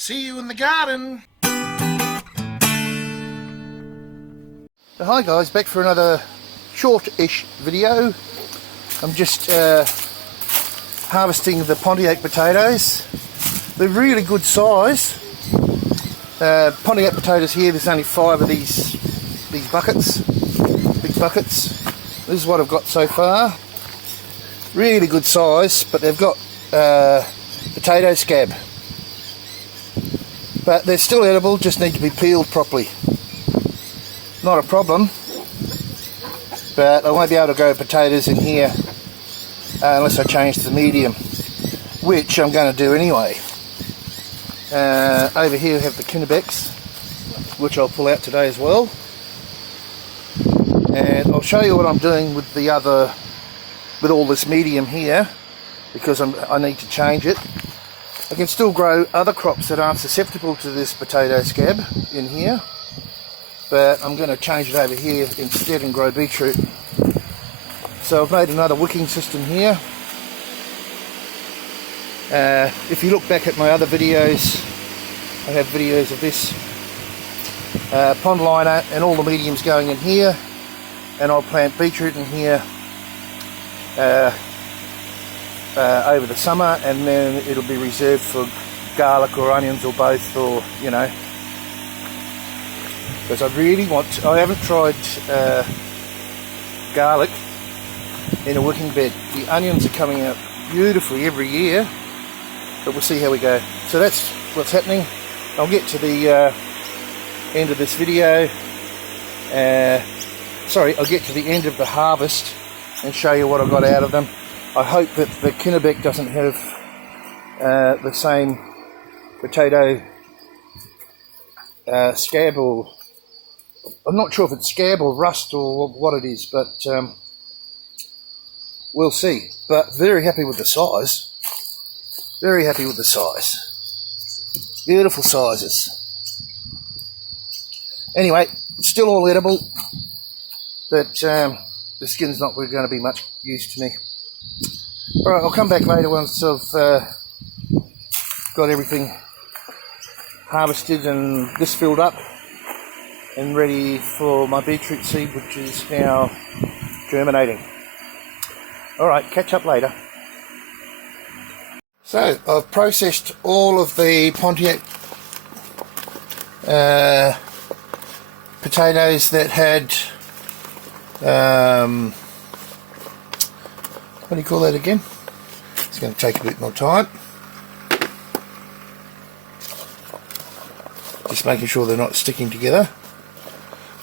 See you in the garden. So hi guys, back for another short-ish video. I'm just harvesting the Pontiac potatoes. They're really good size. Pontiac potatoes here, there's only 5 of these buckets, big buckets. This is what I've got so far. Really good size, but they've got potato scab. But they're still edible, just need to be peeled properly. Not a problem, but I won't be able to grow potatoes in here unless I change the medium, which I'm going to do anyway. Over here we have the Kennebecs, which I'll pull out today as well, and I'll show you what I'm doing with the other, with all this medium here, because I need to change it. I can still grow other crops that aren't susceptible to this potato scab in here, but I'm going to change it over here instead and grow beetroot. So I've made another wicking system here. If you look back at my other videos, I have videos of this pond liner and all the mediums going in here, and I'll plant beetroot in here over the summer, and then it'll be reserved for garlic or onions or both, or you know, because I really want, I haven't tried garlic in a wicking bed. The onions are coming out beautifully every year, but we'll see how we go. So that's what's happening. I'll get to the end of this video, I'll get to the end of the harvest and show you what I got out of them. I hope that the Kennebec doesn't have the same potato scab, or I'm not sure if it's scab or rust or what it is, but we'll see. But very happy with the size. Very happy with the size. Beautiful sizes. Anyway, still all edible, but the skin's not going to be much use to me. Alright, I'll come back later once I've got everything harvested and this filled up and ready for my beetroot seed, which is now germinating. Alright, catch up later. So, I've processed all of the Pontiac potatoes that had what do you call that again? It's going to take a bit more time. Just making sure they're not sticking together.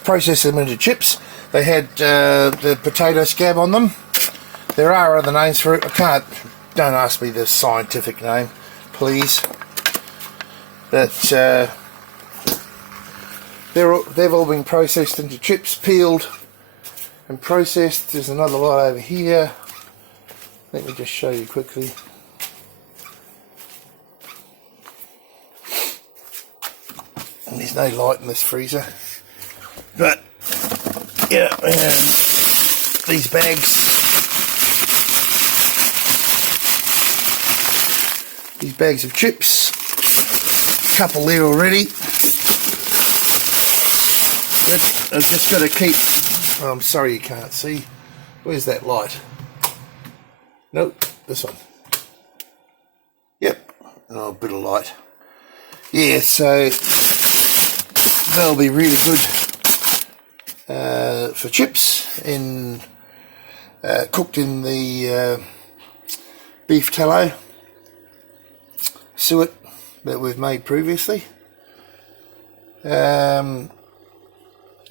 Process them into chips. They had the potato scab on them. There are other names for it. Don't ask me the scientific name, please. But they've all been processed into chips, peeled and processed. There's another lot over here. Let me just show you quickly. And there's no light in this freezer. But, yeah, and these bags. These bags of chips. A couple there already. But I've just got to keep... Oh, I'm sorry you can't see. Where's that light? Nope, this one. Yep, oh, a bit of light. Yeah, so they'll be really good for chips, cooked in the beef tallow suet that we've made previously. So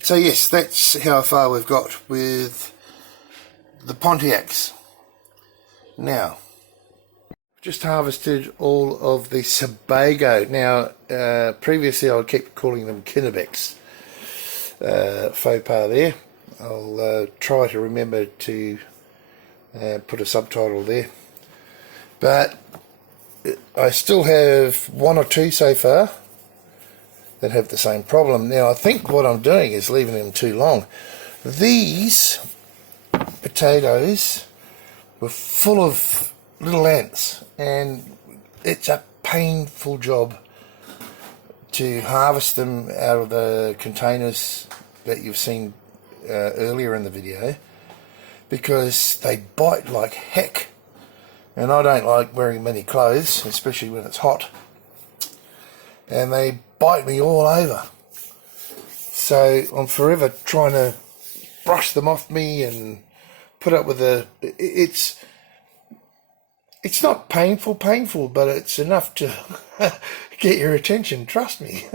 yes, that's how far we've got with the Pontiacs. Now, just harvested all of the Sebago. Now, previously I would keep calling them Kennebecs. Faux pas there. I'll try to remember to put a subtitle there. But I still have 1 or 2 so far that have the same problem. Now, I think what I'm doing is leaving them too long. These potatoes were full of little ants, and it's a painful job to harvest them out of the containers that you've seen earlier in the video, because they bite like heck, and I don't like wearing many clothes, especially when it's hot, and they bite me all over. So I'm forever trying to brush them off me and put up with it's not painful, but it's enough to get your attention, trust me.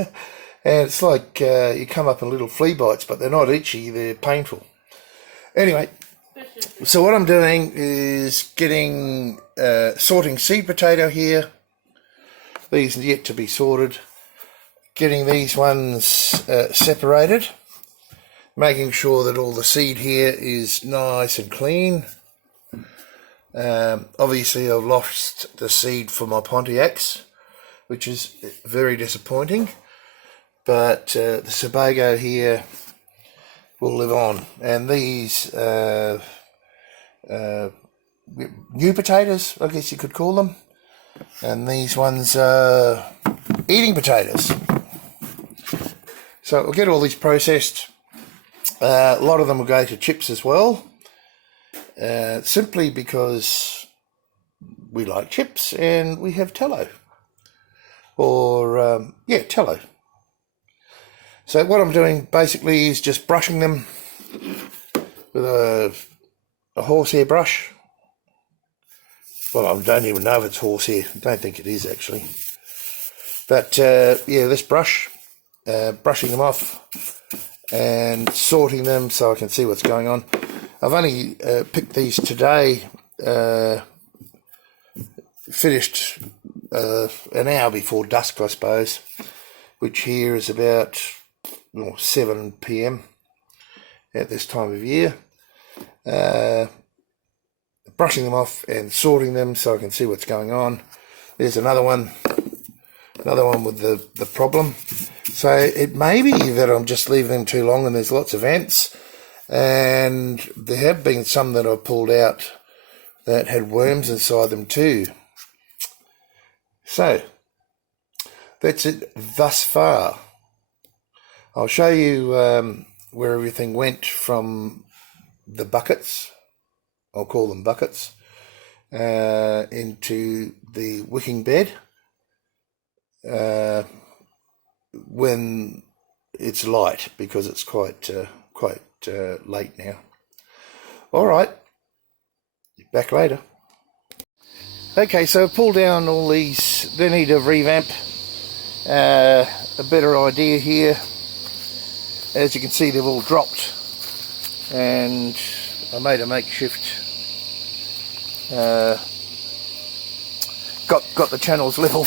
And it's like you come up in little flea bites, but they're not itchy, they're painful. Anyway, so what I'm doing is getting sorting seed potato here. These are yet to be sorted. Getting these ones separated, making sure that all the seed here is nice and clean. Obviously I've lost the seed for my Pontiacs, which is very disappointing, but the Sebago here will live on. And these new potatoes, I guess you could call them, and these ones are eating potatoes. So we'll get all these processed. A lot of them will go to chips as well, simply because we like chips and we have tallow, or tallow. So what I'm doing basically is just brushing them with a horsehair brush. Well, I don't even know if it's horsehair. I don't think it is actually. But this brush, brushing them off and sorting them so I can see what's going on. I've only picked these today, finished an hour before dusk, I suppose, which here is about 7 PM at this time of year. Brushing them off and sorting them so I can see what's going on. There's another one with the problem. So it may be that I'm just leaving them too long and there's lots of ants, and there have been some that I've pulled out that had worms inside them too. So that's it thus far. I'll show you where everything went from the buckets, I'll call them buckets, into the wicking bed when it's light, because it's quite late now. All right, back later. Okay, so I've pulled down all these. They need a revamp, a better idea here. As you can see, they've all dropped, and I made a makeshift, got the channels level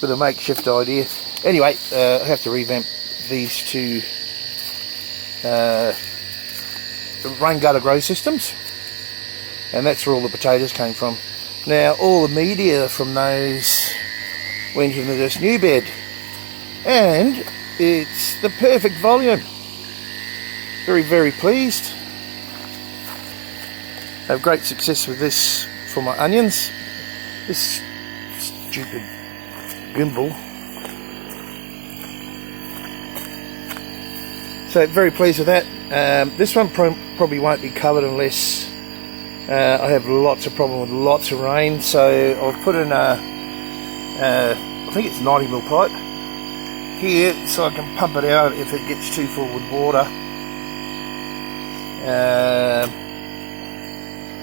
with a makeshift idea. Anyway, I have to revamp these two rain gutter grow systems, and that's where all the potatoes came from. Now all the media from those went into this new bed, and it's the perfect volume. Very, very pleased. I have great success with this for my onions. This stupid gimbal. So very pleased with that. This one probably won't be covered unless I have lots of problem with lots of rain. So I've put in I think it's 90mm pipe here, so I can pump it out if it gets too full with water.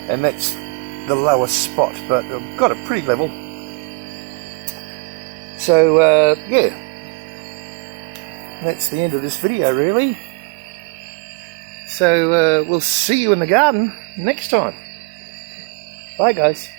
And that's the lowest spot, but I've got it pretty level. So yeah, that's the end of this video really. So we'll see you in the garden next time. Bye guys.